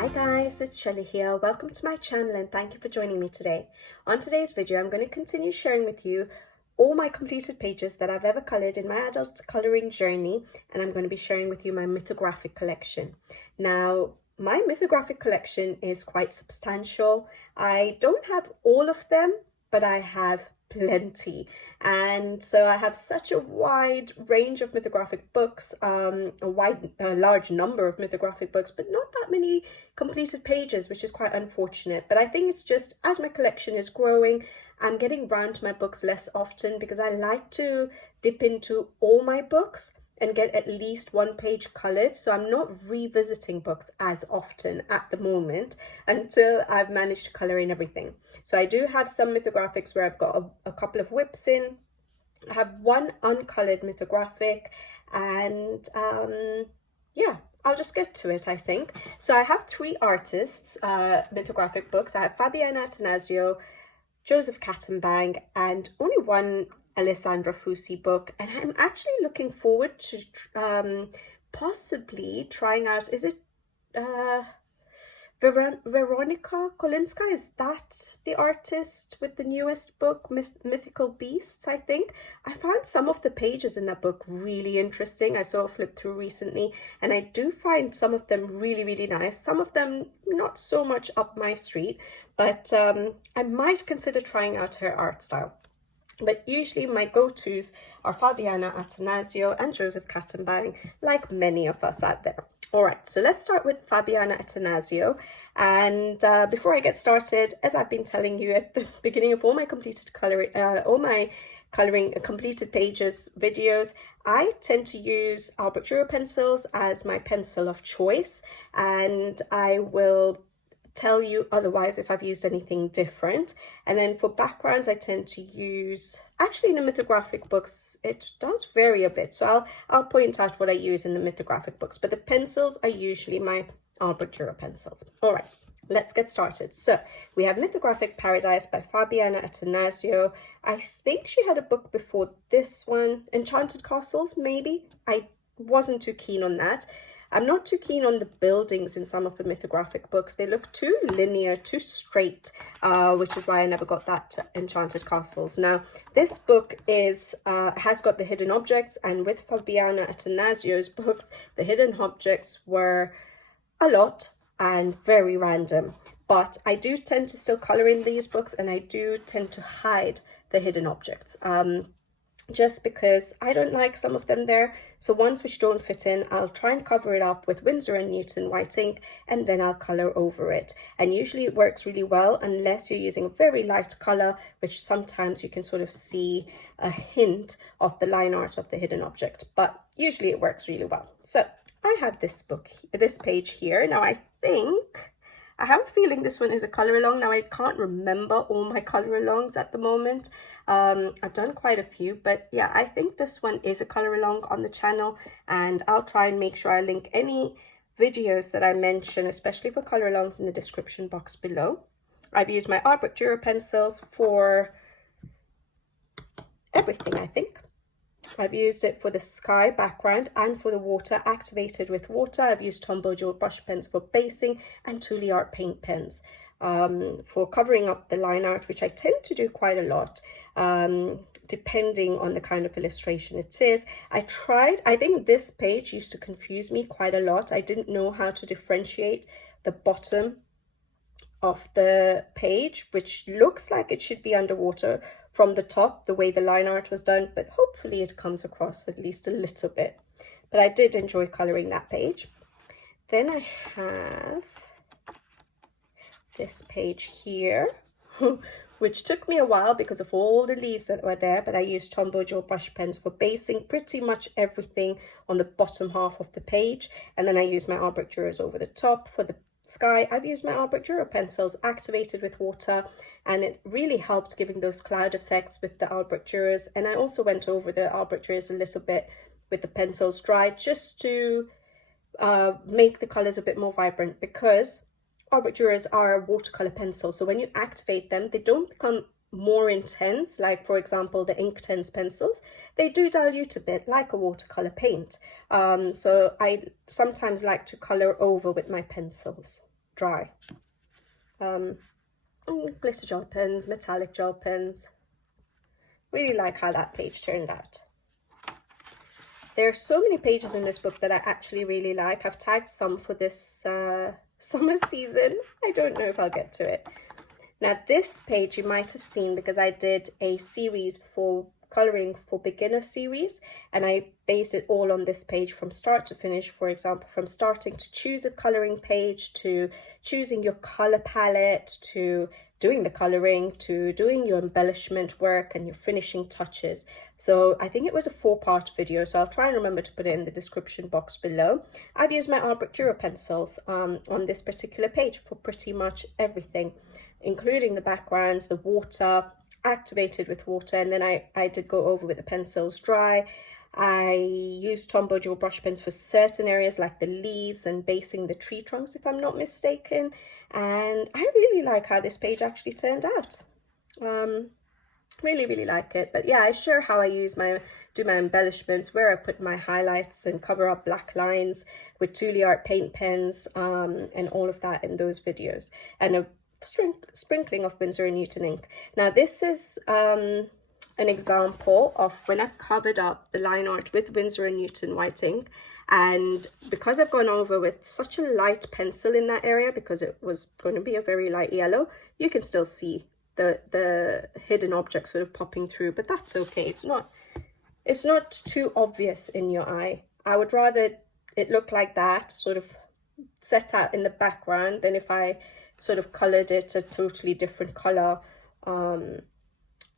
Hi guys, it's Shelly here. Welcome to my channel and thank you for joining me today. On today's video, I'm going to continue sharing with you all my completed pages that I've ever coloured in my adult colouring journey, and I'm going to be sharing with you my Mythographic collection. Now, my Mythographic collection is quite substantial. I don't have all of them, but I have plenty, and so I have such a wide range of mythographic books, a large number of mythographic books, but not that many completed pages, which is quite unfortunate. But I think it's just as my collection is growing, I'm getting round to my books less often because I like to dip into all my books and get at least one page coloured. So I'm not revisiting books as often at the moment until I've managed to colour in everything. So I do have some mythographics where I've got a couple of whips in. I have one uncoloured mythographic, and yeah, I'll just get to it, I think. So I have three artists' mythographic books. I have Fabiana, Attanasio, Joseph Kattenbang, and only one Alessandra Fusi book, and I'm actually looking forward to possibly trying out, is it Veronica Kolinska? Is that the artist with the newest book, Mythical Beasts, I think? I found some of the pages in that book really interesting. I saw a flip through recently, and I do find some of them really, really nice. Some of them not so much up my street, but I might consider trying out her art style. But usually my go-tos are Fabiana, Attanasio, and Joseph Kattenbang, like many of us out there. All right, so let's start with Fabiana Attanasio. And before I get started, as I've been telling you at the beginning of all my completed colouring, completed pages videos, I tend to use Albert Dürer pencils as my pencil of choice, and I will tell you otherwise if I've used anything different. And then for backgrounds, I tend to use, actually in the mythographic books it does vary a bit, so I'll point out what I use in the mythographic books, but the pencils are usually my Albert Dürer pencils. All right, let's get started. So we have Mythographic Paradise by Fabiana Attanasio. I think she had a book before this one, Enchanted Castles maybe. I wasn't too keen on that. I'm not too keen on the buildings in some of the mythographic books. They look too linear, too straight, which is why I never got that Enchanted Castles. Now, this book is has got the hidden objects, and with Fabiana Attanasio's books, the hidden objects were a lot and very random. But I do tend to still colour in these books, and I do tend to hide the hidden objects. Just because I don't like some of them there. So ones which don't fit in, I'll try and cover it up with Winsor & Newton white ink, and then I'll colour over it. And usually it works really well, unless you're using a very light colour, which sometimes you can sort of see a hint of the line art of the hidden object. But usually it works really well. So I have this book, this page here. Now I have a feeling this one is a Colouralong. Now I can't remember all my Colouralongs at the moment. I've done quite a few, but yeah, I think this one is a Colouralong on the channel, and I'll try and make sure I link any videos that I mention, especially for Colouralongs, in the description box below. I've used my Albert Dürer pencils for everything, I think. I've used it for the sky background and for the water, activated with water. I've used Tombow Jewel brush pens for basing, and Thule Art paint pens for covering up the line art, which I tend to do quite a lot, depending on the kind of illustration it is. I think this page used to confuse me quite a lot. I didn't know how to differentiate the bottom of the page, which looks like it should be underwater from the top, the way the line art was done, but hopefully it comes across at least a little bit. But I did enjoy colouring that page. Then I have this page here, which took me a while because of all the leaves that were there, but I used Tombow Jewel brush pens for basing pretty much everything on the bottom half of the page, and then I used my Albert Dürers over the top. For the sky, I've used my Albert Dürer pencils activated with water, and it really helped giving those cloud effects with the Albert Dürers. And I also went over the Albert Dürers a little bit with the pencils dry, just to make the colours a bit more vibrant, because Albert Dürers are watercolour pencils, so when you activate them, they don't become more intense, like for example the Inktense pencils. They do dilute a bit like a watercolor paint. So I sometimes like to color over with my pencils dry. Glitter gel pens, metallic gel pens. Really like how that page turned out. There are so many pages in this book that I actually really like. I've tagged some for this summer season. I don't know if I'll get to it. Now this page you might have seen because I did a series for colouring for beginner series, and I based it all on this page from start to finish. For example, from starting to choose a colouring page, to choosing your colour palette, to doing the colouring, to doing your embellishment work and your finishing touches. So I think it was a 4-part video, so I'll try and remember to put it in the description box below. I've used my art book Dura pencils on this particular page for pretty much everything, including the backgrounds, the water, activated with water, and then I did go over with the pencils dry. I used Tombow dual brush pens for certain areas like the leaves and basing the tree trunks, if I'm not mistaken, and I really like how this page actually turned out. Really like it. But yeah, I share how I do my embellishments, where I put my highlights and cover up black lines with Tule Art paint pens, and all of that in those videos, and a sprinkling of Winsor & Newton ink. Now this is an example of when I've covered up the line art with Winsor & Newton white ink, and because I've gone over with such a light pencil in that area, because it was going to be a very light yellow, you can still see the hidden object sort of popping through, but that's okay. It's not too obvious in your eye. I would rather it look like that, sort of set out in the background, than if I sort of coloured it a totally different colour.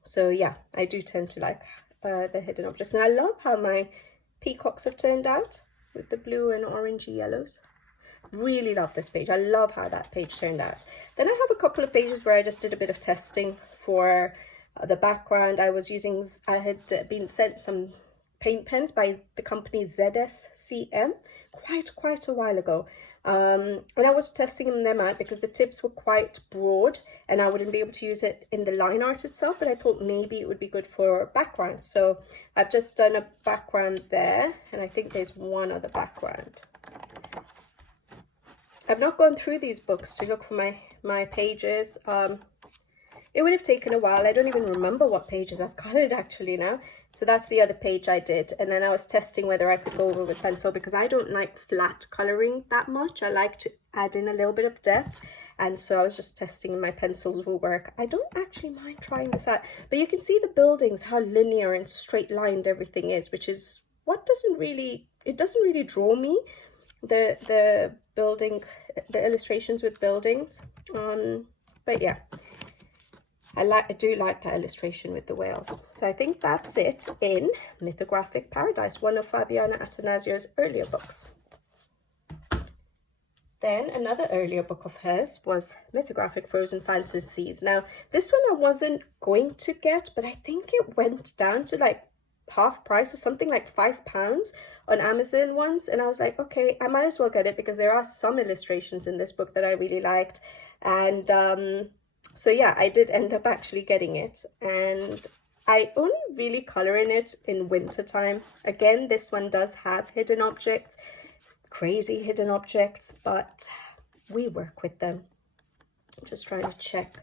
So yeah, I do tend to like the hidden objects. And I love how my peacocks have turned out with the blue and orangey yellows. Really love this page. I love how that page turned out. Then I have a couple of pages where I just did a bit of testing for the background. I had been sent some paint pens by the company ZSCM quite a while ago. And I was testing them out because the tips were quite broad and I wouldn't be able to use it in the line art itself, but I thought maybe it would be good for background. So I've just done a background there, and I think there's one other background. I've not gone through these books to look for my pages. It would have taken a while. I don't even remember what pages I've coloured actually now. So that's the other page I did. And then I was testing whether I could go over with pencil, because I don't like flat colouring that much. I like to add in a little bit of depth. And so I was just testing my pencils will work. I don't actually mind trying this out. But you can see the buildings, how linear and straight lined everything is, which is what doesn't really draw me. The building, the illustrations with buildings. But yeah. I do like that illustration with the whales. So I think that's it in Mythographic Paradise, one of Fabiana Attanasio's earlier books. Then another earlier book of hers was Mythographic Frozen Fantasies. Now, this one I wasn't going to get, but I think it went down to like half price or something, like £5 on Amazon once. And I was like, okay, I might as well get it because there are some illustrations in this book that I really liked. And so yeah, I did end up actually getting it, and I only really colour in it in winter time. Again, this one does have hidden objects, crazy hidden objects, but we work with them. I'm just trying to check.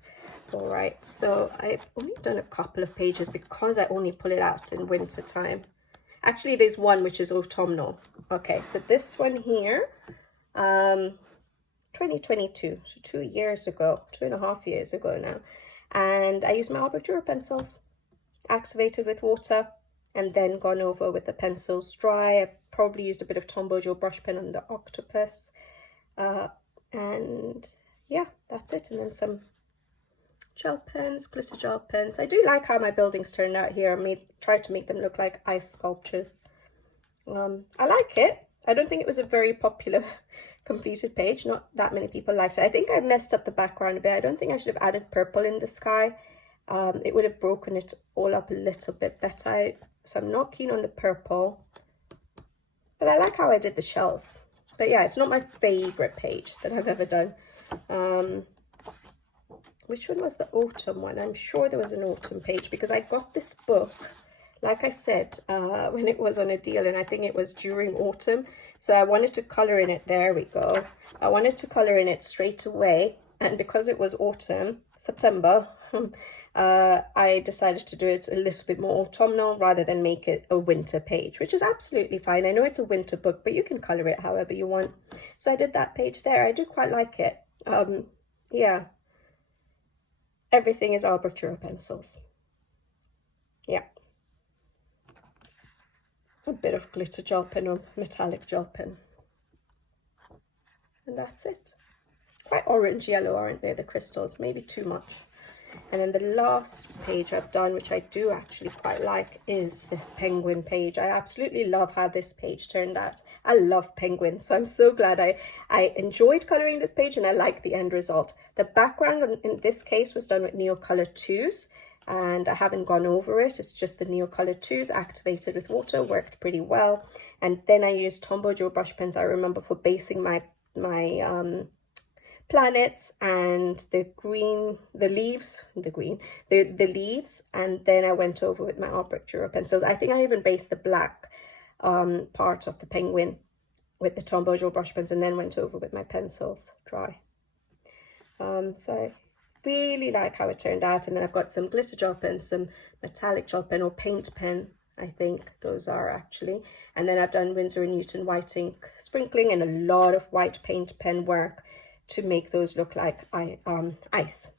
All right, so I've only done a couple of pages because I only pull it out in winter time. Actually, there's one which is autumnal. Okay, so this one here, 2022, so 2 years ago, 2.5 years ago now. And I used my Art book Dura pencils, activated with water, and then gone over with the pencils dry. I probably used a bit of Tombow dual brush pen on the octopus. And yeah, that's it. And then some gel pens, glitter gel pens. I do like how my buildings turned out here. I tried to make them look like ice sculptures. I like it. I don't think it was a very popular completed page. Not that many people liked it. I think I messed up the background a bit. I don't think I should have added purple in the sky. It would have broken it all up a little bit better. So I'm not keen on the purple, but I like how I did the shells. But yeah, it's not my favorite page that I've ever done. Which one was the autumn one? I'm sure there was an autumn page because I got this book like I said, when it was on a deal, and I think it was during autumn, so I wanted to color in it. There we go. I wanted to color in it straight away, and because it was autumn, September, I decided to do it a little bit more autumnal rather than make it a winter page, which is absolutely fine. I know it's a winter book, but you can color it however you want. So I did that page there. I do quite like it. Yeah, everything is arbitral pencils. Yeah, a bit of glitter gel pen or metallic gel pen, and that's it. Quite orange yellow, aren't they, the crystals? Maybe too much. And then the last page I've done, which I do actually quite like, is this penguin page. I absolutely love how this page turned out. I love penguins, so I'm so glad I enjoyed colouring this page, and I like the end result. The background in this case was done with Neocolor 2s, and I haven't gone over it. It's just the Neocolor 2s activated with water, worked pretty well. And then I used Tombow Joe brush pens, I remember, for basing my planets and the leaves, and then I went over with my arbitral pencils. I think I even based the black part of the penguin with the Tombow Joe brush pens, and then went over with my pencils dry. So I really like how it turned out. And then I've got some glitter gel pens, some metallic gel pen or paint pen, I think those are actually. And then I've done Winsor & Newton white ink sprinkling and a lot of white paint pen work to make those look like ice.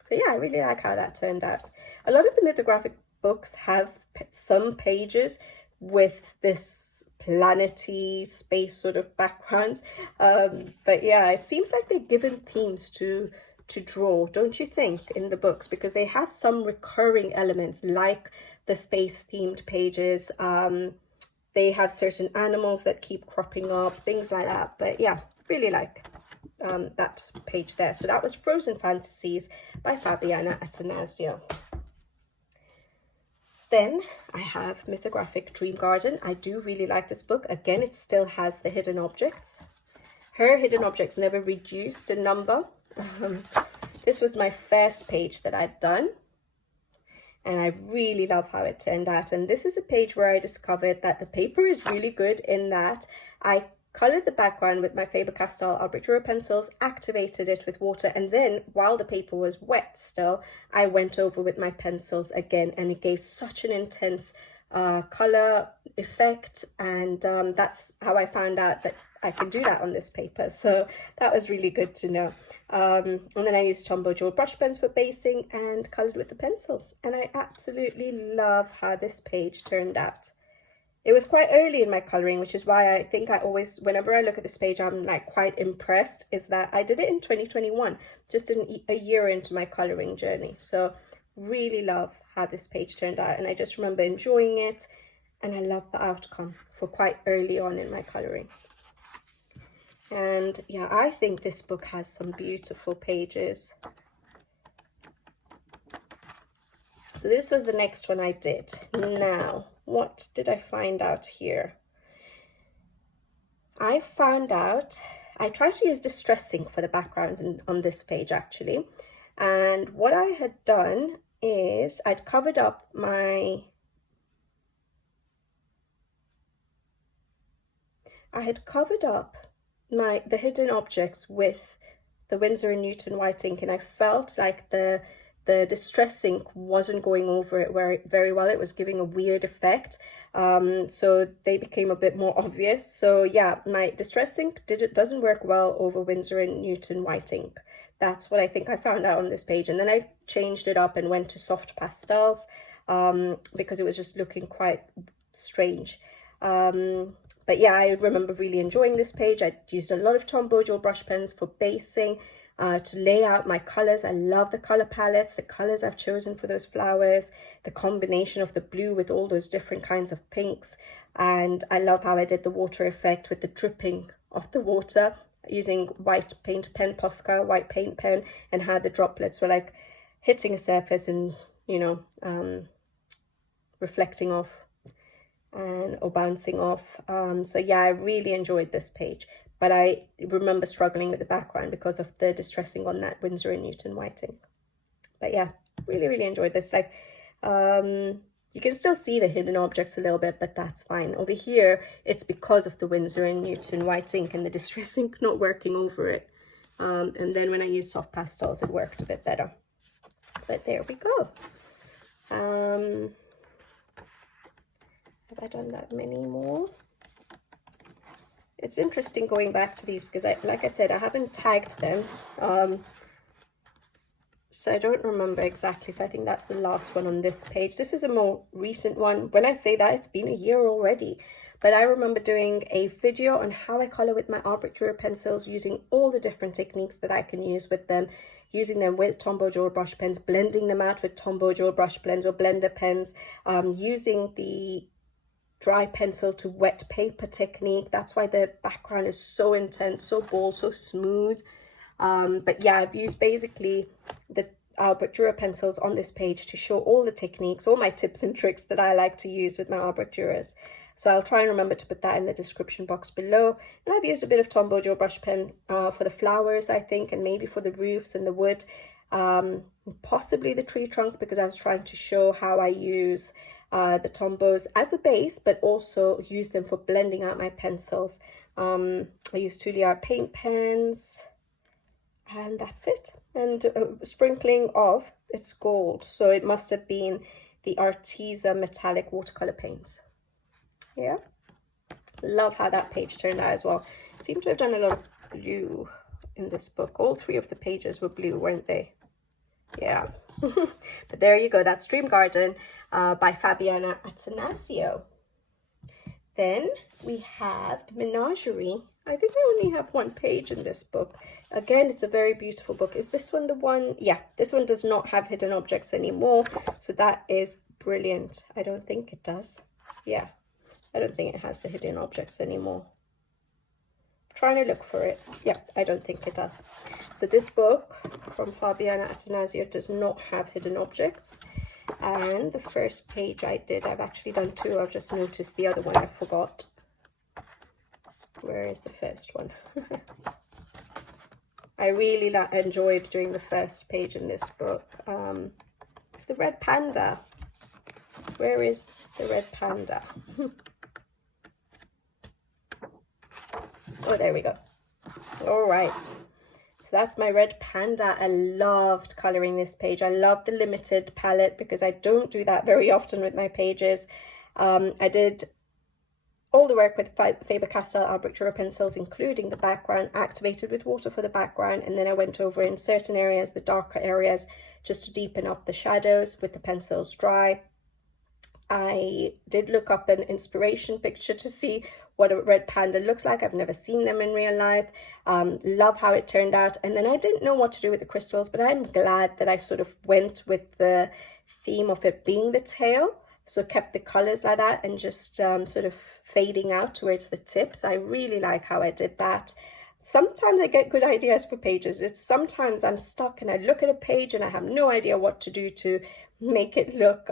So yeah, I really like how that turned out. A lot of the Mythographic books have some pages with this planety space sort of backgrounds, but yeah, it seems like they're given themes to draw, don't you think, in the books, because they have some recurring elements like the space themed pages. They have certain animals that keep cropping up, things like that. But yeah, really like that page there. So that was Frozen Fantasies by Fabiana Attanasio. Then I have Mythographic Dream Garden. I do really like this book. Again, it still has the hidden objects. Her hidden objects never reduced in number. This was my first page that I'd done, and I really love how it turned out. And this is the page where I discovered that the paper is really good, in that I colored the background with my Faber-Castell arbitral pencils, activated it with water, and then while the paper was wet still, I went over with my pencils again, and it gave such an intense color effect. And that's how I found out that I can do that on this paper. So that was really good to know. And then I used Tombow Joe brush pens for basing and colored with the pencils. And I absolutely love how this page turned out. It was quite early in my coloring, which is why I think I always, whenever I look at this page, I'm like quite impressed, is that I did it in 2021, just a year into my coloring journey. So really love how this page turned out, and I just remember enjoying it, and I love the outcome for quite early on in my coloring. And yeah, I think this book has some beautiful pages. So this was the next one I did. Now, what did I find out here? I found out, I tried to use distress ink for the background on this page actually. And what I had done is I'd covered up the hidden objects with the Winsor & Newton white ink, and I felt like the distress ink wasn't going over it very well. It was giving a weird effect, so they became a bit more obvious. So yeah, my distress ink doesn't work well over Winsor & Newton white ink. That's what I think I found out on this page. And then I changed it up and went to soft pastels because it was just looking quite strange. But yeah, I remember really enjoying this page. I used a lot of Tombow Joe brush pens for basing, to lay out my colors. I love the color palettes, the colors I've chosen for those flowers, the combination of the blue with all those different kinds of pinks. And I love how I did the water effect with the dripping of the water using white paint pen, Posca white paint pen, and how the droplets were like hitting a surface and, you know, reflecting off or bouncing off. So yeah, I really enjoyed this page. But I remember struggling with the background because of the distressing on that Winsor & Newton white ink. But yeah, really enjoyed this. Like, You can still see the hidden objects a little bit, but that's fine. Over here, it's because of the Winsor & Newton white ink and the Distress ink not working over it. And then when I used soft pastels, it worked a bit better. But there we go. Have I done that many more? It's interesting going back to these because, like I said, I haven't tagged them. So I don't remember exactly. So I think that's the last one on this page. This is a more recent one. When I say that, it's been a year already. But I remember doing a video on how I color with my Arbitrary pencils, using all the different techniques that I can use with them, using them with Tombow gel brush pens, blending them out with Tombow gel brush pens or blender pens, using the dry pencil to wet paper technique. That's why the background is so intense, so bold, so smooth. But yeah, I've used basically the Albrecht Dürer pencils on this page to show all the techniques, all my tips and tricks that I like to use with my Albrecht Dürers. So I'll try and remember to put that in the description box below. And I've used a bit of Tombow gel brush pen for the flowers, I think, and maybe for the roofs and the wood, possibly the tree trunk, because I was trying to show how I use the Tombows as a base, but also use them for blending out my pencils. I use Tuliar paint pens, and that's it. And sprinkling of, it's gold, so it must have been the Arteza metallic watercolor paints. Yeah, love how that page turned out as well. Seem to have done a lot of blue in this book. All three of the pages were blue, weren't they? Yeah. But there you go. That's Dream Garden by Fabiana Attanasio. Then we have Menagerie. I think I only have one page in this book. Again, it's a very beautiful book. Is this one the one? Yeah, this one does not have hidden objects anymore. So that is brilliant. I don't think it does. Yeah, I don't think it has the hidden objects anymore. I'm trying to look for it. Yeah, I don't think it does. So this book from Fabiana Attanasio does not have hidden objects. And the first page I did, I've actually done two. I've just noticed the other one I forgot. Where is the first one? I really enjoyed doing the first page in this book. It's the red panda. Where is the red panda? Oh, there we go. All right. So that's my red panda. I loved coloring this page. I love the limited palette because I don't do that very often with my pages. I did all the work with Faber-Castell Albrecht Dürer pencils, including the background, activated with water for the background. And then I went over in certain areas, the darker areas, just to deepen up the shadows with the pencils dry. I did look up an inspiration picture to see what a red panda looks like. I've never seen them in real life. Love how it turned out. And then I didn't know what to do with the crystals, but I'm glad that I sort of went with the theme of it being the tail. So kept the colors like that and just sort of fading out towards the tips. I really like how I did that. Sometimes I get good ideas for pages. Sometimes I'm stuck and I look at a page and I have no idea what to do to make it look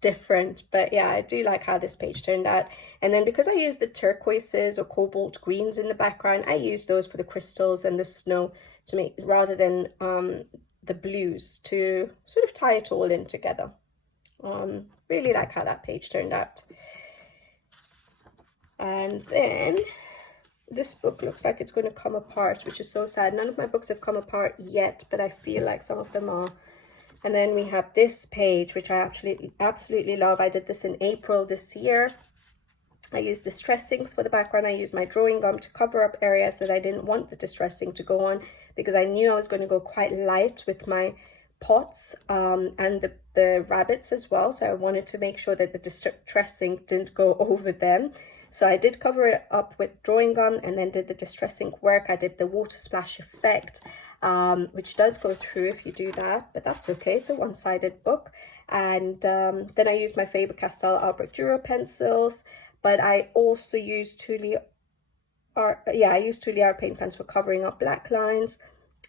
different. But yeah, I do like how this page turned out. And then because I used the turquoises or cobalt greens in the background, I used those for the crystals and the snow to make, rather than the blues, to sort of tie it all in together. Really like how that page turned out. And then this book looks like it's going to come apart, which is so sad. None of my books have come apart yet, but I feel like some of them are. And then we have this page, which I absolutely love. I did this in April this year. I used distress inks for the background. I used my drawing gum to cover up areas that I didn't want the distress ink to go on, because I knew I was going to go quite light with my pots and the rabbits as well. So I wanted to make sure that the distress ink didn't go over them. So I did cover it up with drawing gum and then did the distress ink work. I did the water splash effect, which does go through if you do that, but that's okay. It's a one-sided book. And then I used my Faber-Castell Albrecht Dürer pencils, but I also used Tuliar paint pens for covering up black lines,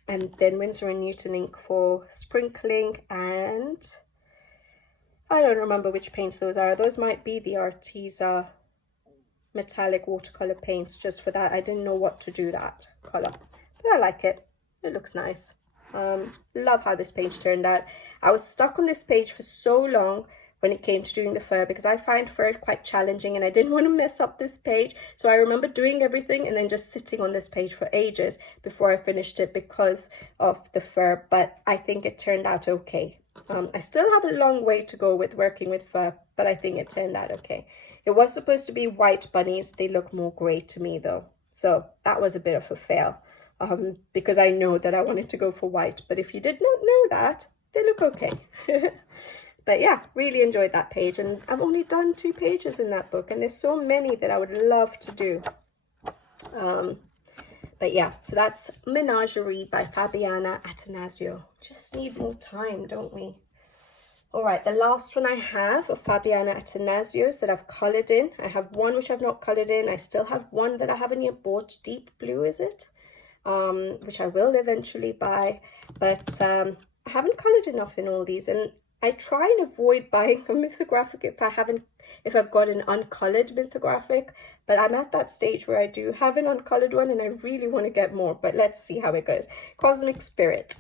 and then Winsor & Newton ink for sprinkling, and I don't remember which paints those are. Those might be the Arteza metallic watercolor paints. Just for that, I didn't know what to do that color, but I like it. It looks nice. Love how this page turned out. I was stuck on this page for so long when it came to doing the fur, because I find fur quite challenging and I didn't want to mess up this page. So I remember doing everything and then just sitting on this page for ages before I finished it because of the fur, but I think it turned out okay. I still have a long way to go with working with fur, but I think it turned out okay. It was supposed to be white bunnies. They look more grey to me though. So that was a bit of a fail because I know that I wanted to go for white. But if you did not know that, they look okay. But yeah, really enjoyed that page. And I've only done 2 pages in that book. And there's so many that I would love to do. But yeah, so that's Menagerie by Fabiana Attanasio. Just need more time, don't we? All right, the last one I have of Fabiana Attanasio's that I've coloured in. I have one which I've not coloured in. I still have one that I haven't yet bought. Deep Blue, is it? Which I will eventually buy. But I haven't coloured enough in all these. And I try and avoid buying a Mythographic if I've got an uncoloured Mythographic. But I'm at that stage where I do have an uncoloured one and I really want to get more. But let's see how it goes. Cosmic Spirit.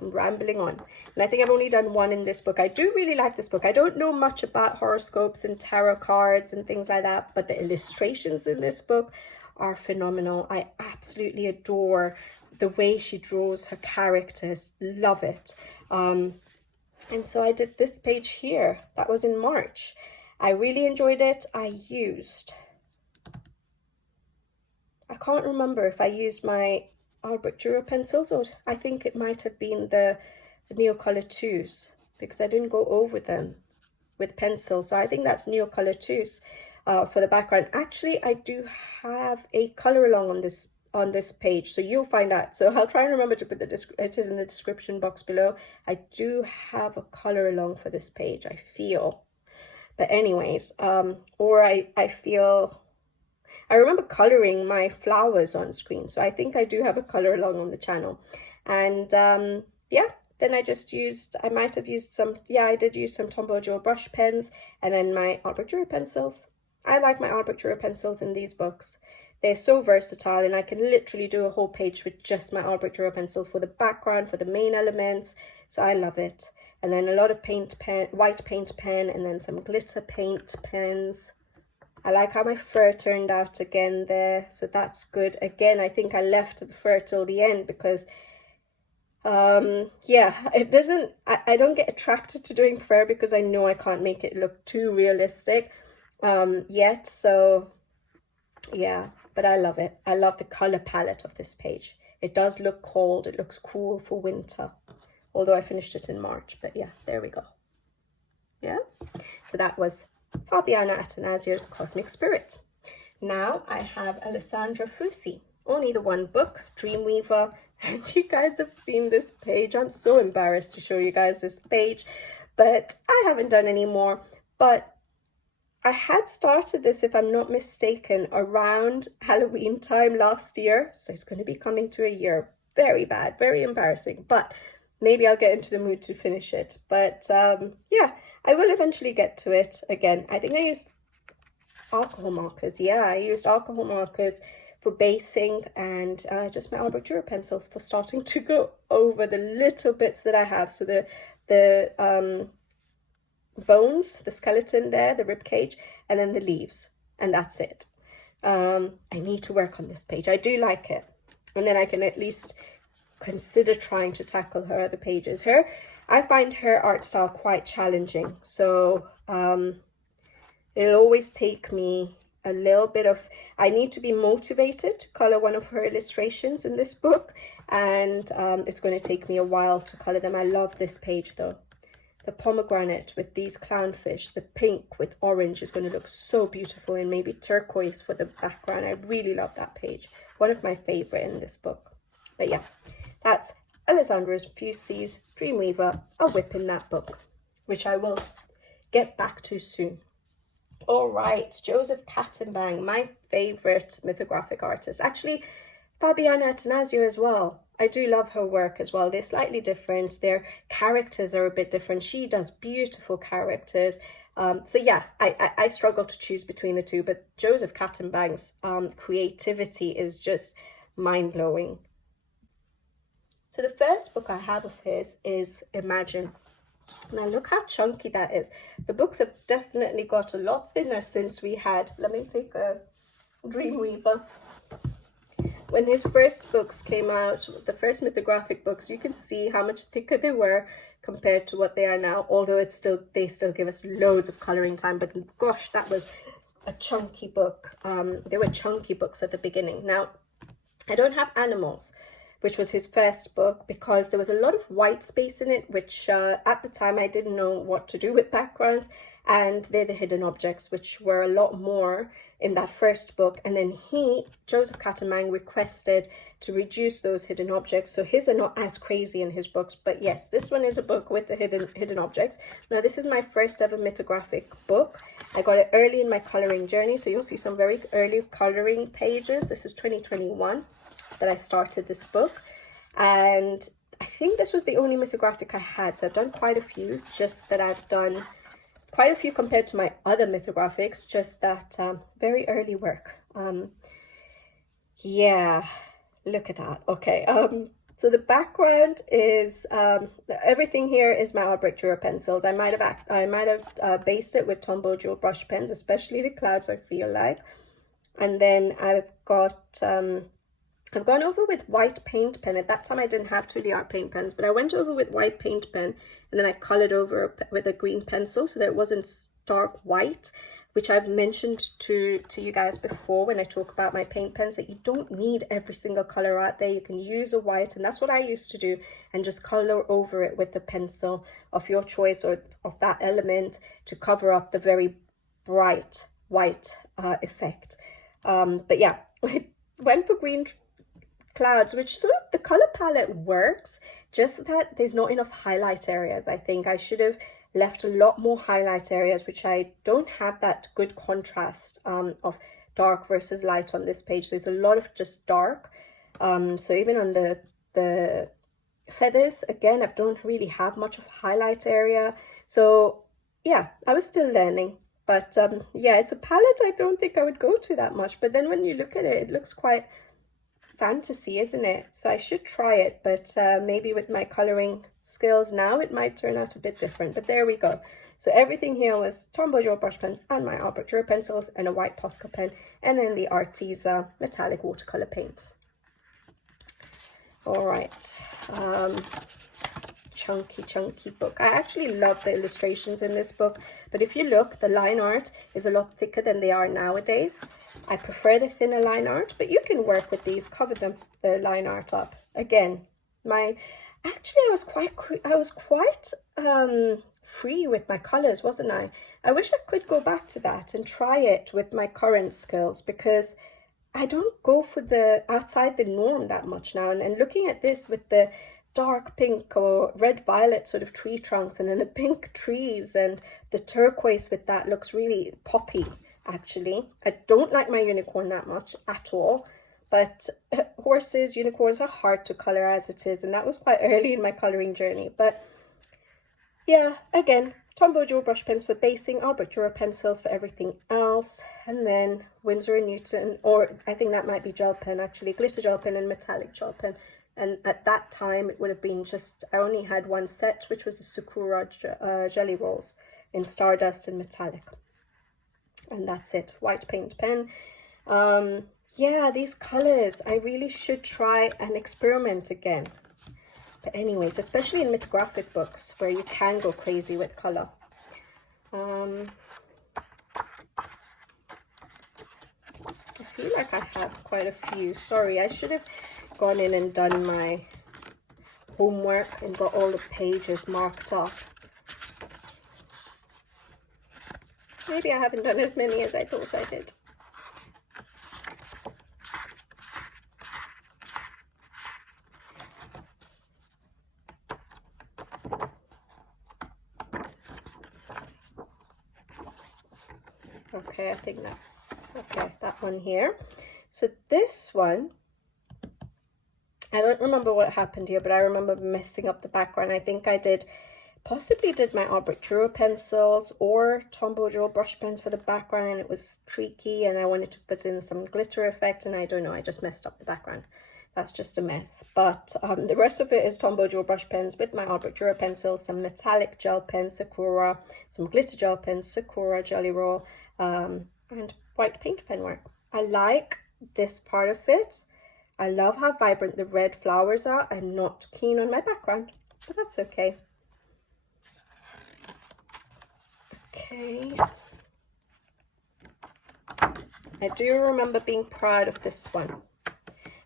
I'm rambling on. And I think I've only done one in this book. I do really like this book. I don't know much about horoscopes and tarot cards and things like that, but the illustrations in this book are phenomenal. I absolutely adore the way she draws her characters. Love it. And so I did this page here. That was in March. I really enjoyed it. I can't remember if I used my Albrecht Dürer pencils, or I think it might have been the Neocolor 2s, because I didn't go over them with pencils. So I think that's Neocolor 2s for the background. Actually, I do have a Colouralong on this page, so you'll find out. So I'll try and remember to put it is in the description box below. I do have a Colouralong for this page, I feel. But anyways, or I feel... I remember colouring my flowers on screen, so I think I do have a Colouralong on the channel. And yeah, then I might have used some, I did use some Tombow Joe brush pens, and then my Albrecht Dürer pencils. I like my Albrecht Dürer pencils in these books. They're so versatile, and I can literally do a whole page with just my Albrecht Dürer pencils for the background, for the main elements, so I love it. And then a lot of white paint pen, and then some glitter paint pens. I like how my fur turned out again there, so that's good. Again, I think I left the fur till the end because, yeah, I don't get attracted to doing fur because I know I can't make it look too realistic yet, so yeah, but I love it. I love the colour palette of this page. It does look cold, it looks cool for winter, although I finished it in March, but yeah, there we go. Yeah, so that was Fabiana Attanasio's Cosmic Spirit. Now I have Alessandra Fusi, only the one book, Dreamweaver, and you guys have seen this page. I'm so embarrassed to show you guys this page, but I haven't done any more. But I had started this, if I'm not mistaken, around Halloween time last year, so it's going to be coming to a year. Very bad, very embarrassing, but maybe I'll get into the mood to finish it. But yeah, I will eventually get to it again. I think I used alcohol markers. Yeah, I used alcohol markers for basing, and just my Albrecht Dürer pencils for starting to go over the little bits that I have. So the bones, the skeleton there, the rib cage, and then the leaves, and that's it. I need to work on this page. I do like it, and then I can at least consider trying to tackle her other pages. I find her art style quite challenging, so it'll always take me a little bit of, I need to be motivated to colour one of her illustrations in this book, and it's going to take me a while to colour them. I love this page though. The pomegranate with these clownfish, the pink with orange is going to look so beautiful, and maybe turquoise for the background. I really love that page. One of my favourite in this book. But yeah, that's Alessandra Fusi's Dreamweaver, a whip in that book, which I will get back to soon. All right, Joseph Kattenbang, my favourite mythographic artist. Actually, Fabiana Attanasio as well. I do love her work as well. They're slightly different. Their characters are a bit different. She does beautiful characters. So yeah, I struggle to choose between the two, but Joseph Kattenbang's creativity is just mind-blowing. So the first book I have of his is Imagine. Now look how chunky that is. The books have definitely got a lot thinner since we had, let me take a Dreamweaver. When his first books came out, the first Mythographic books, you can see how much thicker they were compared to what they are now, although they still give us loads of colouring time. But gosh, that was a chunky book. They were chunky books at the beginning. Now, I don't have Animals, which was his first book, because there was a lot of white space in it, which at the time I didn't know what to do with backgrounds, and they're the hidden objects, which were a lot more in that first book. And then Joseph Catamang, requested to reduce those hidden objects, so his are not as crazy in his books. But yes, this one is a book with the hidden objects. Now this is my first ever Mythographic book. I got it early in my colouring journey, so you'll see some very early colouring pages. This is 2021 that I started this book, and I think this was the only Mythographic I had. So I've done quite a few, just that I've done quite a few compared to my other Mythographics, just that very early work. Yeah, look at that. Okay, so the background is everything here is my Albrecht Dürer pencils. I might have based it with Tombow dual brush pens, especially the clouds, I feel like. And then I've gone over with white paint pen. At that time I didn't have 2D art paint pens, but I went over with white paint pen, and then I colored over with a green pencil so that it wasn't stark white, which I've mentioned to you guys before when I talk about my paint pens, that you don't need every single color out there. You can use a white, and that's what I used to do, and just color over it with the pencil of your choice or of that element to cover up the very bright white effect. But yeah, I went for green clouds, which sort of the color palette works, just that there's not enough highlight areas. I think I should have left a lot more highlight areas, which I don't have that good contrast of dark versus light on this page. There's a lot of just dark, so even on the feathers, again, I don't really have much of highlight area. So yeah, I was still learning. But yeah, it's a palette I don't think I would go to that much, but then when you look at it, it looks quite fantasy, isn't it? So I should try it, but maybe with my coloring skills now it might turn out a bit different. But there we go. So everything here was Tombow dual brush pens and my Albrecht Dürer pencils and a white Posca pen, and then the Arteza metallic watercolor paints. All right, chunky book. I actually love the illustrations in this book, but if you look, the line art is a lot thicker than they are nowadays. I prefer the thinner line art, but you can work with these, cover the line art up. Again, actually I was quite free with my colors, wasn't I? I wish I could go back to that and try it with my current skills, because I don't go for the outside the norm that much now. And looking at this with the dark pink or red violet sort of tree trunks, and then the pink trees and the turquoise with that looks really poppy. Actually, I don't like my unicorn that much at all, but horses, unicorns are hard to color as it is, and that was quite early in my coloring journey. But yeah, again, Tombow dual brush pens for basing, Albrecht Dürer pencils for everything else, and then Winsor & Newton, or I think that might be gel pen actually, glitter gel pen and metallic gel pen. And at that time it would have been just, I only had one set, which was the Sakura jelly rolls in Stardust and metallic. And that's it, white paint pen. Yeah, these colors, I really should try and experiment again. But anyways, especially in Mythographic books where you can go crazy with color. I feel like I have quite a few. Sorry, I should have gone in and done my homework and got all the pages marked off. Maybe I haven't done as many as I thought I did. Okay, I think that's okay, that one here. So this one, I don't remember what happened here, but I remember messing up the background. I think I possibly did my Albrecht Dürer pencils or Tombow dual brush pens for the background, and it was tricky, and I wanted to put in some glitter effect, and I don't know, I just messed up the background. that's just a mess. But the rest of it is Tombow dual brush pens with my Art Book Dura pencils, some metallic gel pens, Sakura, some glitter gel pens, Sakura, Jelly Roll, and white paint pen work. I like this part of it. I love how vibrant the red flowers are. I'm not keen on my background, but that's okay. Okay. I do remember being proud of this one.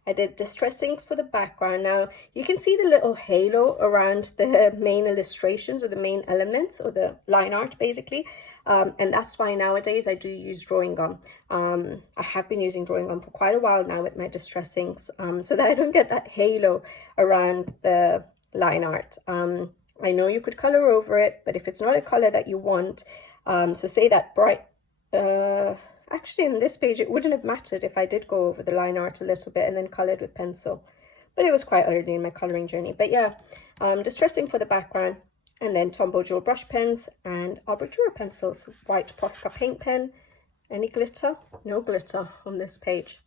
I did distressings for the background. Now you can see the little halo around the main illustrations or the main elements or the line art basically. And that's why nowadays I do use drawing gum. I have been using drawing gum for quite a while now with my distressings, so that I don't get that halo around the line art. I know you could color over it, but if it's not a color that you want, so say that bright, actually in this page it wouldn't have mattered if I did go over the line art a little bit and then colored with pencil, but it was quite early in my coloring journey. But yeah, distressing for the background, and then Tombow dual brush pens and Art Book Dura pencils, white Posca paint pen. Any glitter? No glitter on this page.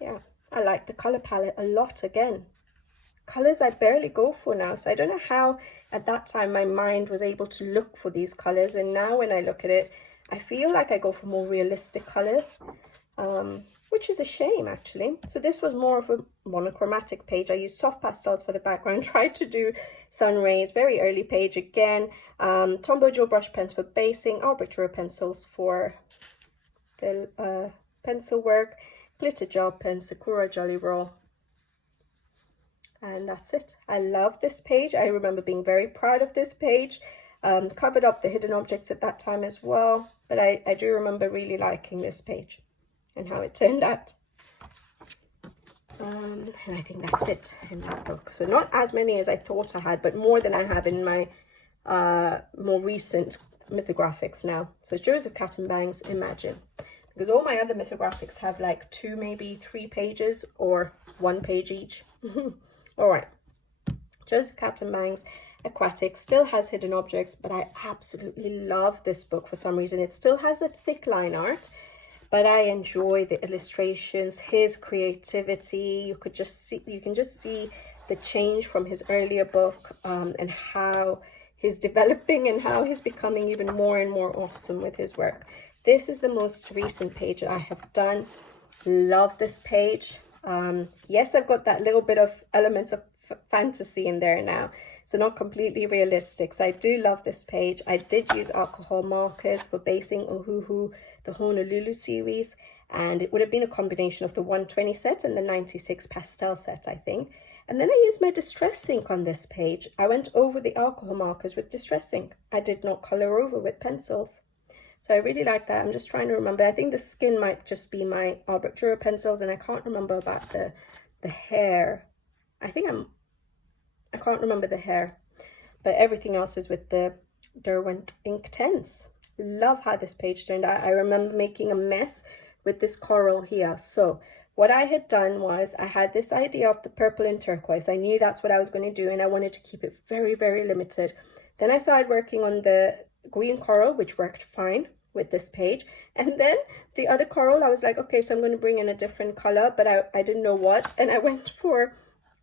Yeah, I like the color palette a lot again. Colors I barely go for now, so I don't know how at that time my mind was able to look for these colors, and now when I look at it I feel like I go for more realistic colors, which is a shame actually. So this was more of a monochromatic page. I used soft pastels for the background, tried to do sun rays, very early page again. Tombow dual brush pens for basing, Art Book Dura pencils for the pencil work, glitter gel pen, Sakura, Jolly Roll. And that's it. I love this page. I remember being very proud of this page. Covered up the hidden objects at that time as well, but I do remember really liking this page and how it turned out. And I think that's it in that book. So not as many as I thought I had, but more than I have in my more recent mythographics now. So Joseph Cattenbang's Imagine, because all my other mythographics have like 2, maybe 3 pages or 1 page each. All right, Joseph Cattenbang's Aquatic still has hidden objects, but I absolutely love this book for some reason. It still has a thick line art, but I enjoy the illustrations, his creativity. You can just see the change from his earlier book, and how he's developing and how he's becoming even more and more awesome with his work. This is the most recent page that I have done. Love this page. Yes, I've got that little bit of elements of fantasy in there now, so not completely realistic. So I do love this page. I did use alcohol markers for basing Ohuhu, the Honolulu series, and it would have been a combination of the 120 set and the 96 pastel set, I think. And then I used my distress ink on this page. I went over the alcohol markers with distress ink. I did not color over with pencils. So I really like that. I'm just trying to remember. I think the skin might just be my Art Book Dura pencils, and I can't remember about the hair. I can't remember the hair, but everything else is with the Derwent ink 10s. Love how this page turned out. I remember making a mess with this coral here. So what I had done was I had this idea of the purple and turquoise. I knew that's what I was going to do, and I wanted to keep it very, very limited. Then I started working on the green coral, which worked fine with this page. And then the other coral, I was like, okay, so I'm going to bring in a different color, but I didn't know what. And I went for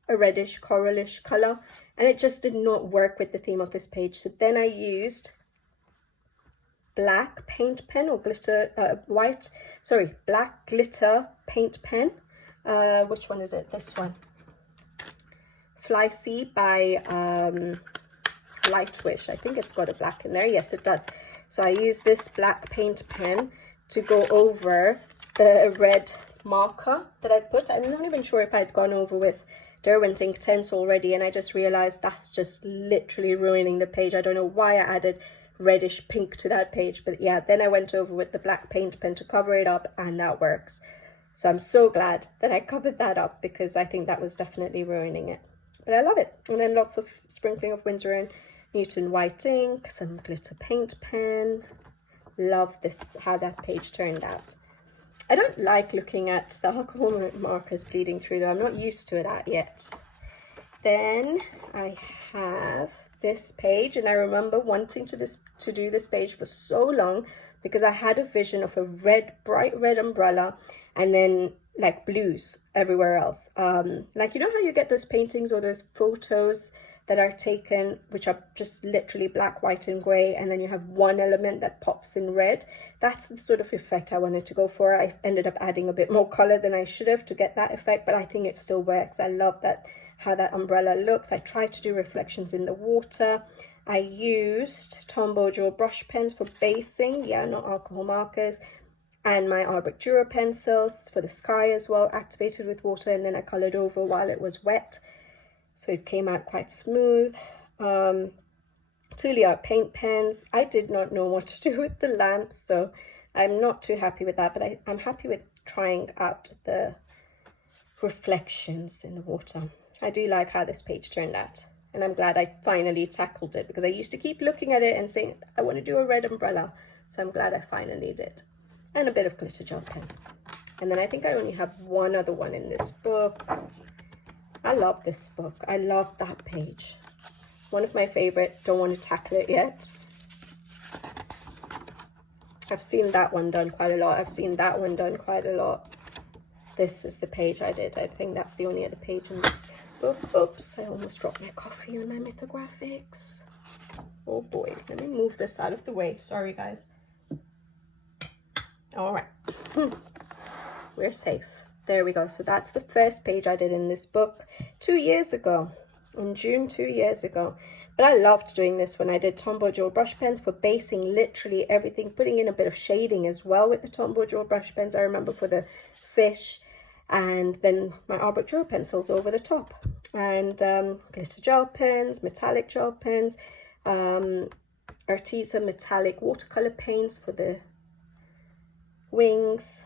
a reddish coralish color, and it just did not work with the theme of this page. So then I used black paint pen or glitter, black glitter paint pen. Which one is it? This one. Fly Sea by Lightwish. I think it's got a black in there. Yes, it does. So I use this black paint pen to go over the red marker that I put. I'm not even sure if I'd gone over with Derwent ink 10s already, and I just realized that's just literally ruining the page. I don't know why I added reddish pink to that page, but yeah, then I went over with the black paint pen to cover it up, and that works. So I'm so glad that I covered that up, because I think that was definitely ruining it. But I love it. And then lots of sprinkling of Winsor and Newton white ink, some glitter paint pen. Love this, how that page turned out. I don't like looking at the alcohol markers bleeding through though. I'm not used to that yet. Then I have this page, and I remember wanting to do this page for so long, because I had a vision of a red, bright red umbrella, and then like blues everywhere else. Like, you know how you get those paintings or those photos that are taken, which are just literally black, white, and grey, and then you have one element that pops in red? That's the sort of effect I wanted to go for. I ended up adding a bit more colour than I should have to get that effect, but I think it still works. I love that, how that umbrella looks. I tried to do reflections in the water. I used Tombow Joe brush pens for basing, yeah, not alcohol markers, and my Artbook Dura pencils for the sky as well, activated with water, and then I coloured over while it was wet. So it came out quite smooth. Art paint pens. I did not know what to do with the lamps, so I'm not too happy with that, but I'm happy with trying out the reflections in the water. I do like how this page turned out, and I'm glad I finally tackled it, because I used to keep looking at it and saying, I want to do a red umbrella, so I'm glad I finally did. And a bit of glitter gel pen. And then I think I only have one other one in this book. I love this book. I love that page. One of my favorite. Don't want to tackle it yet. I've seen that one done quite a lot. I've seen that one done quite a lot. This is the page I did. I think that's the only other page in this book. Oops, I almost dropped my coffee on my Mythographics. Oh boy, let me move this out of the way. Sorry, guys. All right. We're safe. There we go. So that's the first page I did in this book 2 years ago, in June 2 years ago. But I loved doing this when I did Tombow Joe brush pens for basing literally everything, putting in a bit of shading as well with the Tombow Joe brush pens. I remember for the fish, and then my Artbook Dura pencils over the top, and glitter gel pens, metallic gel pens, Arteza metallic watercolor paints for the wings.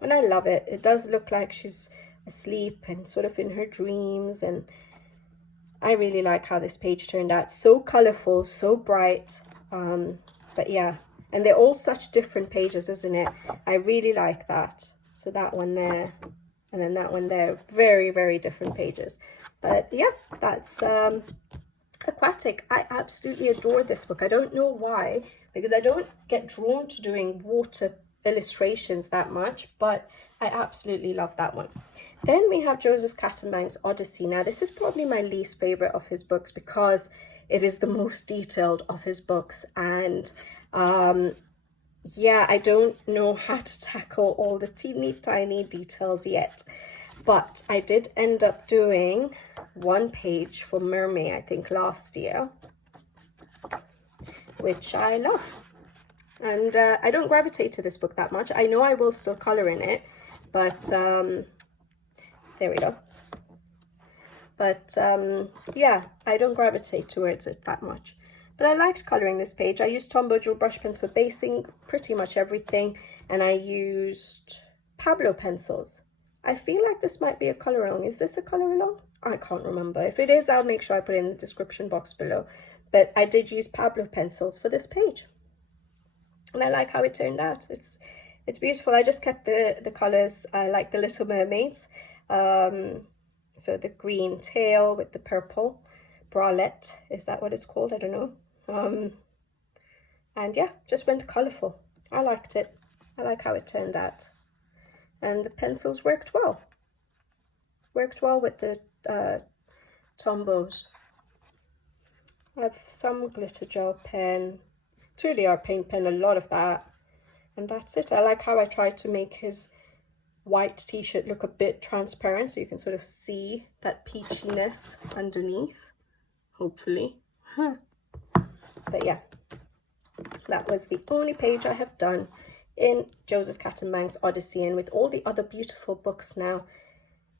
And I love it. It does look like she's asleep and sort of in her dreams, and I really like how this page turned out. So colorful, so bright. But yeah, and they're all such different pages, isn't it? I really like that. So that one there, and then that one there, very, very different pages. But yeah, that's Aquatic. I absolutely adore this book. I don't know why, because I don't get drawn to doing water illustrations that much, but I absolutely love that one. Then we have Joseph Cattenbank's Odyssey. Now this is probably my least favorite of his books, because it is the most detailed of his books, and yeah, I don't know how to tackle all the teeny tiny details yet, but I did end up doing one page for Mermaid, I think last year, which I love. And I don't gravitate to this book that much. I know I will still colour in it, but there we go. But yeah, I don't gravitate towards it that much. But I liked colouring this page. I used Tombow Joe brush pens for basing pretty much everything, and I used Pablo pencils. I feel like this might be a Colouralong. Is this a Colouralong? I can't remember. If it is, I'll make sure I put it in the description box below. But I did use Pablo pencils for this page. And I like how it turned out. It's beautiful. I just kept the colours like the Little Mermaids. So the green tail with the purple bralette. Is that what it's called? I don't know. And yeah, just went colourful. I liked it. I like how it turned out. And the pencils worked well. Worked well with the Tombows. I have some glitter gel pen. Art paint pen, a lot of that, and that's it. I like how I tried to make his white t-shirt look a bit transparent, so you can sort of see that peachiness underneath, hopefully. But yeah, that was the only page I have done in Joseph Cattenbank's Odyssey, and with all the other beautiful books now,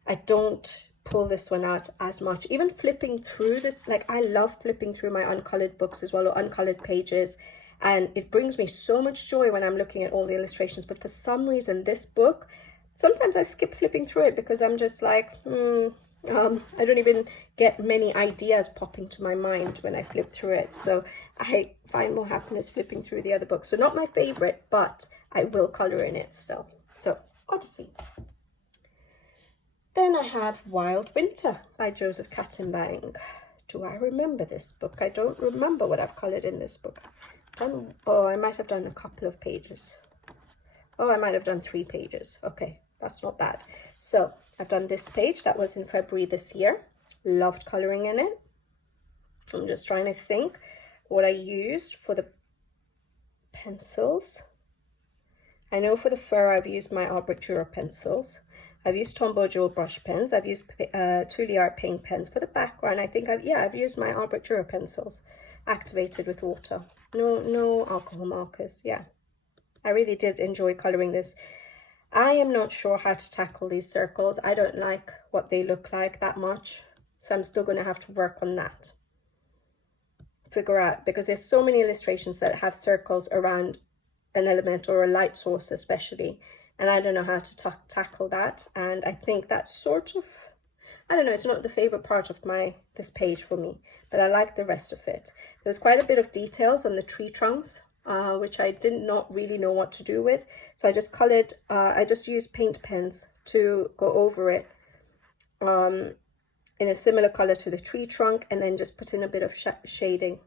I don't pull this one out as much. Even flipping through this, like I love flipping through my uncolored books as well, or uncolored pages, and it brings me so much joy when I'm looking at all the illustrations. But for some reason, this book, sometimes I skip flipping through it, because I'm just like, I don't even get many ideas popping to my mind when I flip through it. So I find more happiness flipping through the other books. So not my favorite, but I will color in it still. So Odyssey. Then I have Wild Winter by Joseph Cattenbank. Do I remember this book? I don't remember what I've colored in this book. Oh, I might have done a couple of pages. Oh, I might have done 3 pages. Okay, that's not bad. So I've done this page. That was in February this year. Loved colouring in it. I'm just trying to think what I used for the pencils. I know for the fur I've used my Arbittura pencils. I've used Tombow Jewel brush pens. I've used Truly Art paint pens. For the background, I think I've used my Arbittura pencils activated with water. No alcohol markers. Yeah, I really did enjoy colouring this. I am not sure how to tackle these circles. I don't like what they look like that much, so I'm still going to have to work on that. Figure out, because there's so many illustrations that have circles around an element or a light source especially, and I don't know how to tackle that. And I think that's sort of, I don't know, it's not the favorite part of this page for me, but I like the rest of it. There's quite a bit of details on the tree trunks, which I did not really know what to do with, so I just colored, I just used paint pens to go over it in a similar color to the tree trunk, and then just put in a bit of shading,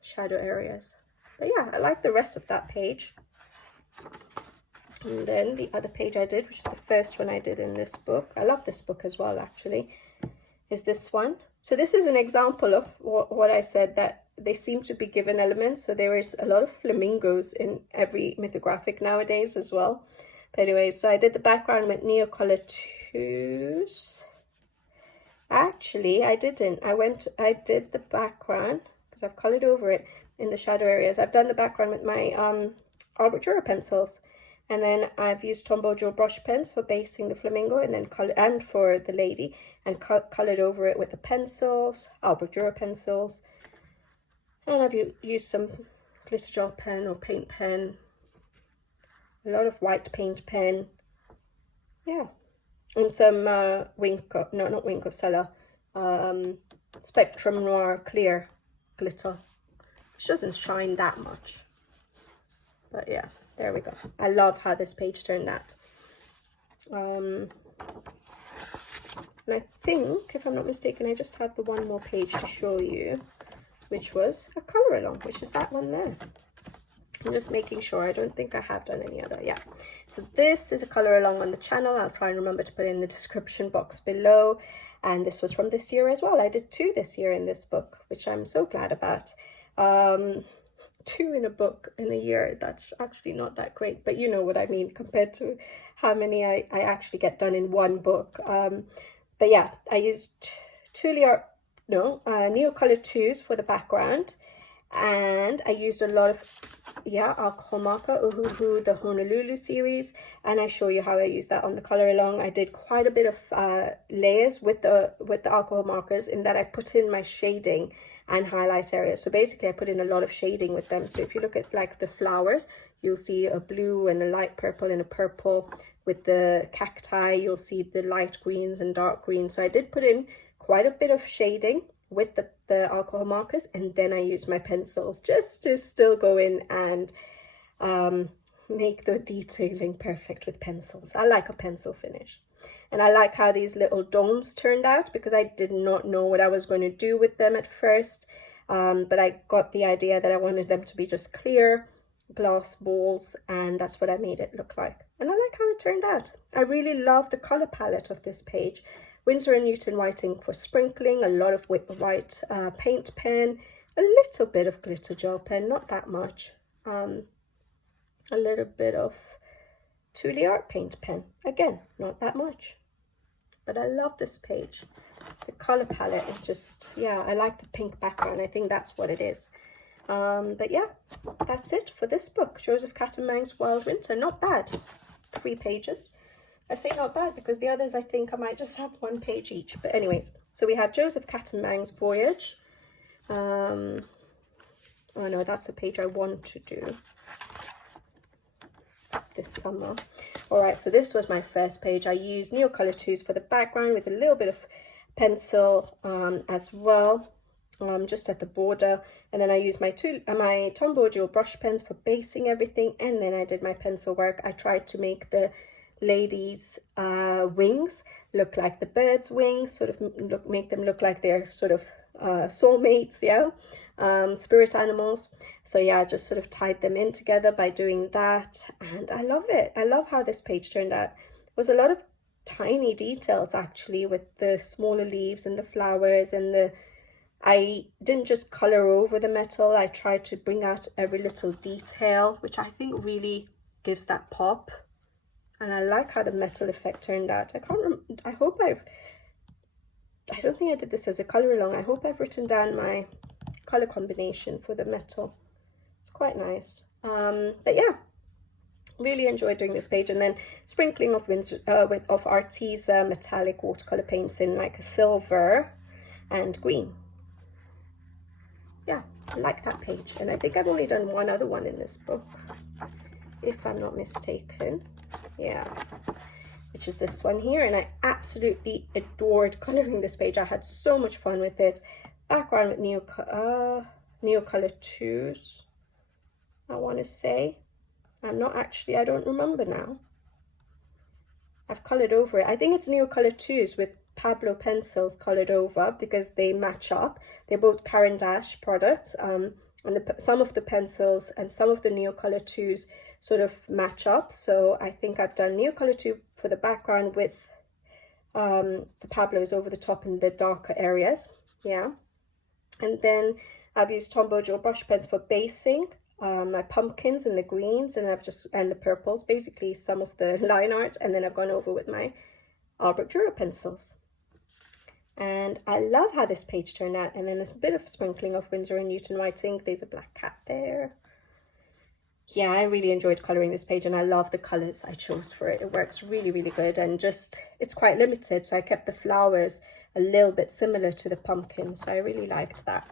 shadow areas. But yeah, I like the rest of that page. And then the other page I did, which is the first one I did in this book, I love this book as well actually, is this one. So this is an example of what I said, that they seem to be given elements. So there is a lot of flamingos in every mythographic nowadays as well. But anyway, so I did the background with Neocolor 2s. Actually, I didn't. I did the background, because I've colored over it in the shadow areas. I've done the background with my Arbittura pencils. And then I've used Tombow Jewel brush pens for basing the flamingo, and then and for the lady, and colored over it with the pencils, Arbittura pencils. And I've used some glitter gel pen or paint pen, a lot of white paint pen, yeah, and some not Wink of Stella, Spectrum Noir clear glitter, which doesn't shine that much, but yeah. There we go. I love how this page turned out. And I think, if I'm not mistaken, I just have the one more page to show you, which was a Colouralong, which is that one there. I'm just making sure. I don't think I have done any other. Yeah. So this is a Colouralong on the channel. I'll try and remember to put it in the description box below. And this was from this year as well. I did 2 this year in this book, which I'm so glad about. 2 in a book in a year, that's actually not that great, but you know what I mean, compared to how many I actually get done in one book. But yeah, I used Neocolor 2s for the background, and I used a lot of alcohol marker, Uhuhu, the Honolulu series, and I show you how I use that on the Colouralong. I did quite a bit of layers with the alcohol markers, in that I put in my shading and highlight areas. So basically I put in a lot of shading with them. So if you look at like the flowers, you'll see a blue and a light purple and a purple. With the cacti, you'll see the light greens and dark greens. So I did put in quite a bit of shading with the alcohol markers, and then I used my pencils just to still go in and make the detailing perfect with pencils. I like a pencil finish. And I like how these little domes turned out, because I did not know what I was going to do with them at first. But I got the idea that I wanted them to be just clear glass balls, and that's what I made it look like. And I like how it turned out. I really love the color palette of this page. Winsor & Newton whiting for sprinkling, a lot of white paint pen, a little bit of glitter gel pen, not that much. A little bit of Truly Art paint pen, again, not that much. But I love this page. The color palette is just, yeah, I like the pink background. I think that's what it is. But yeah, that's it for this book, Joseph Catamaing's Wild Winter. Not bad. 3 pages. I say not bad because the others, I think I might just have 1 page each. But anyways, so we have Joseph Catamaing's Voyage. Oh no, that's a page I want to do this summer. All right, so this was my first page. I used Neocolor 2s for the background with a little bit of pencil as well, just at the border. And then I used my Tombow Jewel brush pens for basing everything. And then I did my pencil work. I tried to make the ladies' wings look like the bird's wings, sort of make them look like they're sort of soulmates, yeah, spirit animals. So yeah, I just sort of tied them in together by doing that, and I love it. I love how this page turned out. There was a lot of tiny details actually with the smaller leaves and the flowers, and I didn't just color over the metal. I tried to bring out every little detail, which I think really gives that pop. And I like how the metal effect turned out. I don't think I did this as a color along. I hope I've written down my color combination for the metal. It's quite nice. But yeah, really enjoyed doing this page, and then sprinkling of Arteza metallic watercolor paints in like a silver and green. Yeah, I like that page, and I think I've only done one other one in this book, if I'm not mistaken. Yeah, which is this one here, and I absolutely adored coloring this page. I had so much fun with it. Background with Neocolor 2s, I want to say. I don't remember now. I've colored over it. I think it's Neocolor 2s with Pablo pencils colored over because they match up. They're both Caran d'Ache products, and some of the pencils and some of the Neocolor 2s sort of match up. So I think I've done Neocolor 2 for the background with the Pablos over the top in the darker areas. Yeah. And then I've used Tombow gel brush pens for basing my pumpkins and the greens, and the purples, basically some of the line art, and then I've gone over with my Albrecht Dürer pencils. And I love how this page turned out. And then there's a bit of sprinkling of Winsor and Newton white ink. There's a black cat there. Yeah, I really enjoyed colouring this page, and I love the colours I chose for it. It works really, really good, and it's quite limited, so I kept the flowers a little bit similar to the pumpkin, so I really liked that.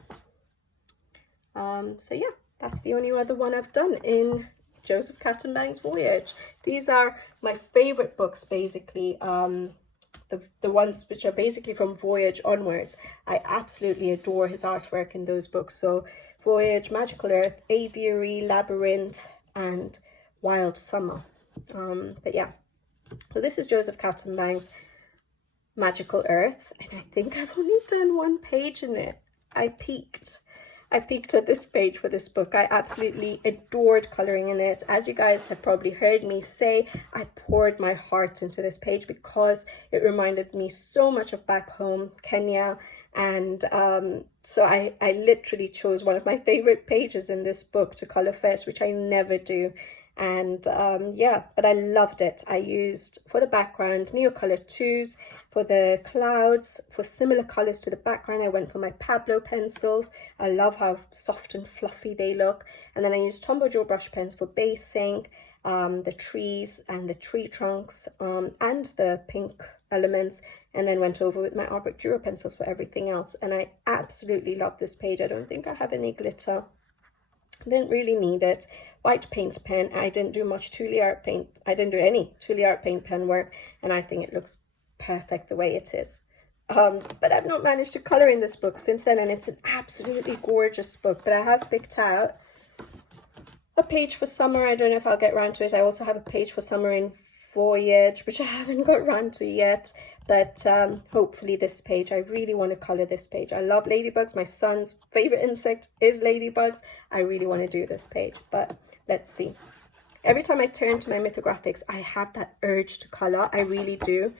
So yeah, that's the only other one I've done in Joseph Kattenbang's Voyage. These are my favourite books, basically. The ones which are basically from Voyage onwards. I absolutely adore his artwork in those books. So Voyage, Magical Earth, Aviary, Labyrinth, and Wild Summer. But yeah, so this is Joseph Kattenbang's Magical Earth, and I think I've only done one page in it. I peaked at this page for this book. I absolutely adored colouring in it. As you guys have probably heard me say, I poured my heart into this page because it reminded me so much of back home, Kenya. And so I literally chose one of my favourite pages in this book to colour first, which I never do. And yeah, but I loved it. I used, for the background, Neocolor 2s. For the clouds, for similar colours to the background, I went for my Pablo pencils. I love how soft and fluffy they look. And then I used Tombow gel brush pens for basing the trees and the tree trunks and the pink elements, and then went over with my Albrecht Dürer pencils for everything else. And I absolutely love this page. I don't think I have any glitter. Didn't really need it. White paint pen. I didn't do much Tule art paint. I didn't do any Tule art paint pen work, and I think it looks perfect the way it is. But I've not managed to colour in this book since then, and it's an absolutely gorgeous book. But I have picked out a page for summer. I don't know if I'll get around to it. I also have a page for summer in Voyage, which I haven't got around to yet. But hopefully this page, I really want to colour this page. I love ladybugs. My son's favourite insect is ladybugs. I really want to do this page, but let's see. Every time I turn to my mythographics, I have that urge to colour. I really do.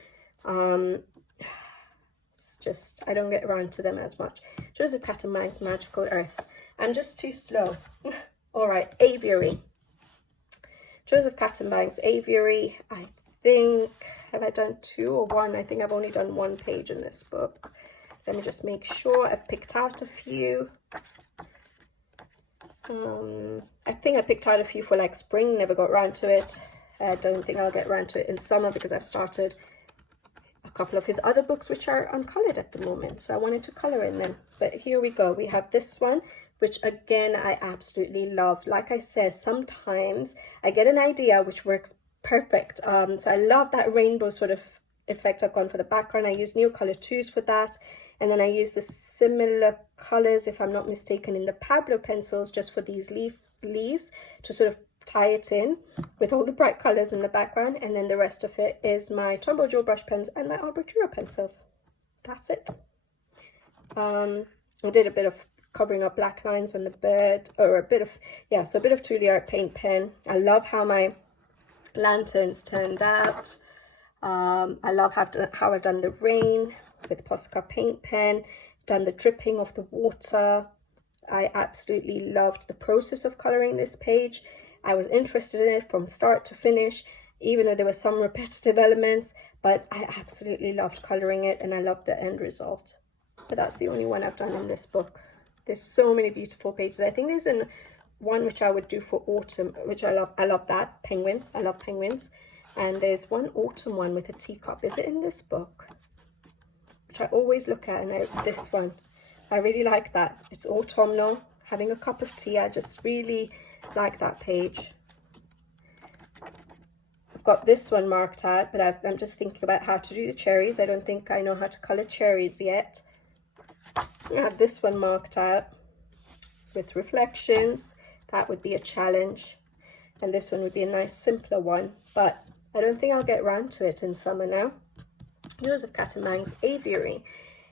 It's just, I don't get around to them as much. Joseph Kattenbang's Magical Earth. I'm just too slow. All right, Aviary. Joseph Kattenbang's Aviary. I think, have I done 2 or 1? I think I've only done 1 page in this book. Let me just make sure. I've picked out a few. I think I picked out a few for like spring, never got around to it. I don't think I'll get around to it in summer because I've started a couple of his other books which are uncoloured at the moment. So I wanted to colour in them. But here we go. We have this one, which again, I absolutely love. Like I said, sometimes I get an idea which works perfect. So I love that rainbow sort of effect I've gone for the background. I use Neocolor 2s for that. And then I use the similar colours, if I'm not mistaken, in the Pablo pencils just for these leaves to sort of tie it in with all the bright colours in the background. And then the rest of it is my Tombow gel brush pens and my Albrecht Dürer pencils. That's it. I did a bit of covering up black lines on the bird, or a bit of, yeah, so a bit of Truly Art paint pen. I love how my lanterns turned out. I love how I've done the rain with Posca paint pen, done the dripping of the water. I absolutely loved the process of coloring this page. I was interested in it from start to finish, even though there were some repetitive elements, but I absolutely loved coloring it, and I loved the end result. But that's the only one I've done in this book. There's so many beautiful pages. I think there's one which I would do for autumn, which I love. I love that. Penguins. I love penguins. And there's one autumn one with a teacup. Is it in this book? Which I always look at, and this one. I really like that. It's autumnal, having a cup of tea. I just really like that page. I've got this one marked out, but I'm just thinking about how to do the cherries. I don't think I know how to color cherries yet. I have this one marked out with reflections. That would be a challenge. And this one would be a nice simpler one, but I don't think I'll get around to it in summer now. Joseph Catamang's Aviary.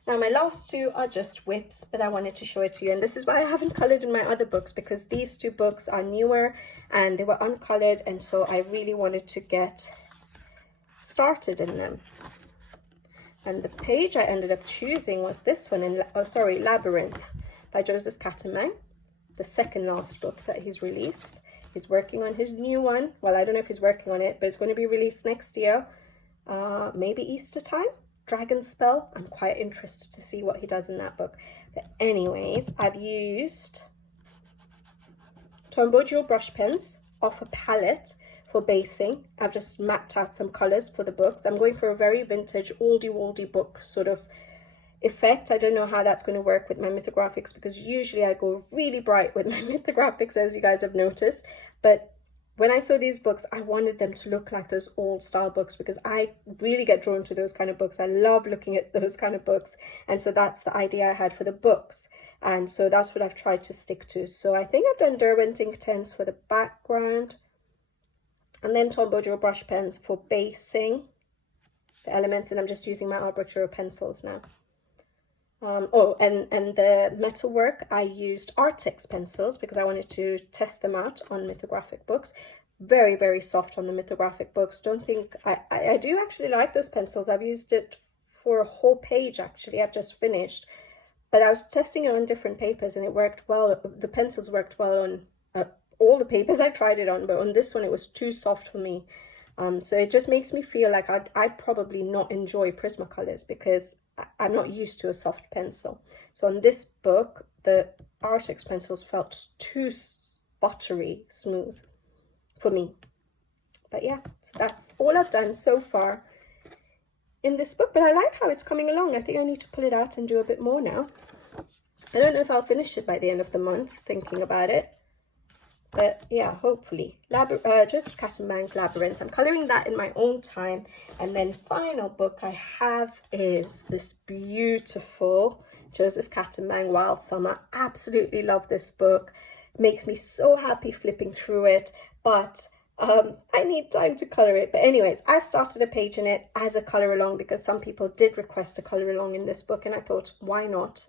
Now my last two are just whips, but I wanted to show it to you. And this is why I haven't colored in my other books, because these two books are newer and they were uncolored. And so I really wanted to get started in them. And the page I ended up choosing was this one, Labyrinth by Joseph Catamang, the second last book that he's released. He's working on his new one. Well, I don't know if he's working on it, but it's going to be released next year, maybe Easter time. Dragon Spell. I'm quite interested to see what he does in that book. But anyways, I've used Tombojo brush pens off a palette for basing. I've just mapped out some colors for the books. I'm going for a very vintage oldie book sort of effect. I don't know how that's going to work with my mythographics, because usually I go really bright with my mythographics, as you guys have noticed. But when I saw these books, I wanted them to look like those old style books, because I really get drawn to those kind of books. I love looking at those kind of books. And so that's the idea I had for the books. And so that's what I've tried to stick to. So I think I've done Derwent ink tens for the background, and then Tombojo brush pens for basing the elements. And I'm just using my arbitrary pencils now. And the metalwork, I used Artex pencils because I wanted to test them out on mythographic books. Very, very soft on the mythographic books. Don't think, I do actually like those pencils. I've used it for a whole page, actually. I've just finished. But I was testing it on different papers and it worked well. The pencils worked well on all the papers I tried it on, but on this one it was too soft for me. So it just makes me feel like I'd probably not enjoy Prismacolors because I'm not used to a soft pencil. So on this book, the Artex pencils felt too buttery smooth for me. But yeah, so that's all I've done so far in this book. But I like how it's coming along. I think I need to pull it out and do a bit more now. I don't know if I'll finish it by the end of the month, thinking about it. But yeah, hopefully. Joseph Catamang's Labyrinth. I'm colouring that in my own time. And then final book I have is this beautiful Joseph Catamang Wild Summer. Absolutely love this book. Makes me so happy flipping through it. But I need time to colour it. But anyways, I've started a page in it as a colour along because some people did request a colour along in this book. And I thought, why not?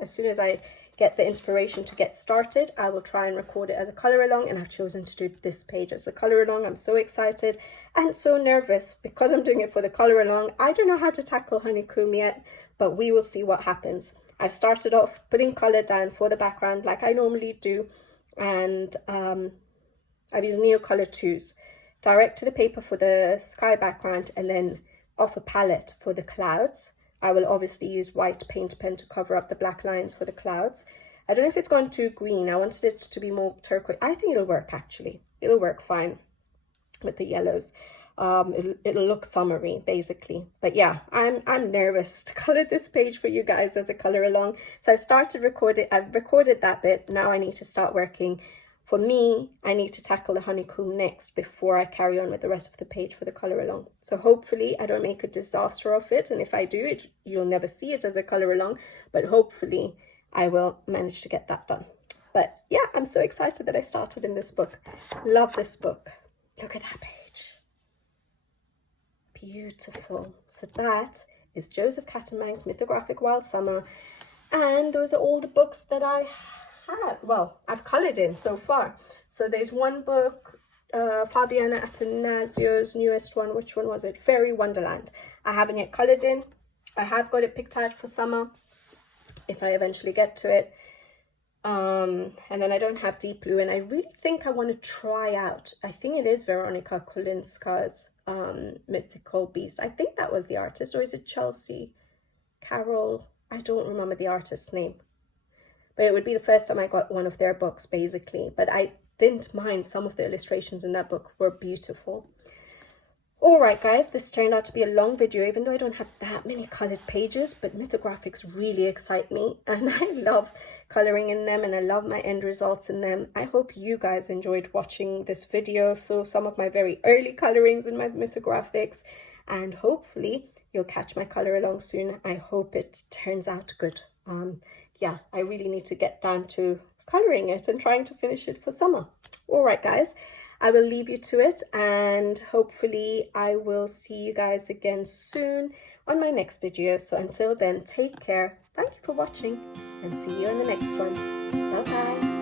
As soon as I get the inspiration to get started, I will try and record it as a colour along, and I've chosen to do this page as a colour along. I'm so excited and so nervous because I'm doing it for the colour along. I don't know how to tackle Honeycomb yet, but we will see what happens. I've started off putting colour down for the background like I normally do, and I've used Neocolor 2s, direct to the paper for the sky background, and then off a palette for the clouds. I will obviously use white paint pen to cover up the black lines for the clouds. I don't know if it's gone too green. I wanted it to be more turquoise. I think it'll work, actually. It'll work fine with the yellows. It'll look summery, basically. But yeah, I'm nervous to color this page for you guys as a color along. So I've started recording. I've recorded that bit. Now I need to start working. For me, I need to tackle the Honeycomb next before I carry on with the rest of the page for the colour along. So hopefully I don't make a disaster of it. And if I do, you'll never see it as a colour along. But hopefully I will manage to get that done. But yeah, I'm so excited that I started in this book. Love this book. Look at that page. Beautiful. So that is Joseph Catamang's Mythographic Wild Summer. And those are all the books that I have, well, I've coloured in so far. So there's one book, Fabiana Attanasio's newest one. Which one was it? Fairy Wonderland. I haven't yet coloured in. I have got it picked out for summer, if I eventually get to it. And then I don't have Deep Blue, and I really think I want to try out, I think it is Veronica Kolinska's Mythical Beast. I think that was the artist, or is it Chelsea Carol? I don't remember the artist's name. But it would be the first time I got one of their books, basically. But I didn't mind, some of the illustrations in that book were beautiful. Alright guys, this turned out to be a long video, even though I don't have that many coloured pages, but mythographics really excite me, and I love colouring in them, and I love my end results in them. I hope you guys enjoyed watching this video, so some of my very early colourings in my mythographics, and hopefully you'll catch my colour along soon. I hope it turns out good. Yeah, I really need to get down to colouring it and trying to finish it for summer. Alright guys, I will leave you to it, and hopefully I will see you guys again soon on my next video. So until then, take care, thank you for watching, and see you in the next one. Bye bye.